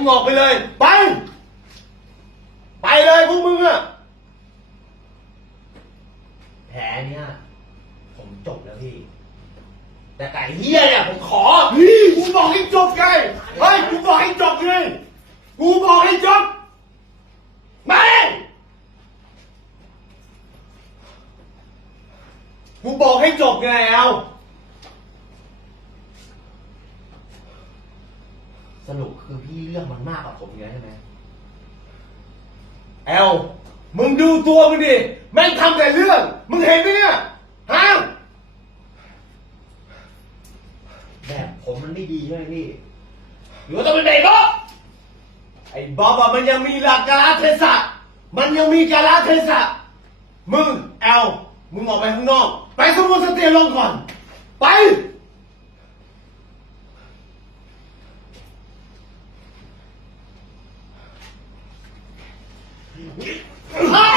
มึงออกไปเลยไปเลยพวกมึงอะแผลเนี้ยผมจบแล้วพี่แต่ไก่เหี้ยเนี่ยผมขอกูบอกให้จบไงเฮ้ยกูบอกให้จบไงกูบอกให้จบมากูบอกให้จบไงเอาสรุปคือพี่เรื่องมันมากกว่าผมไงใช่ไหมแอลมึงดูตัวมึงดิแม่งทำแต่เรื่องมึงเห็นไหมเนี่ยฮะแบบผมมันไม่ดีใช่ไหมพี่หรือว่าต้องเป็นไอ้บ๊อบอะมันยังมีหลักกาลเทศะมันยังมีกาลเทศะมึงแอลมึงออกไปข้างนอกไปสมุทรสเตียลงก่อนไปฮะ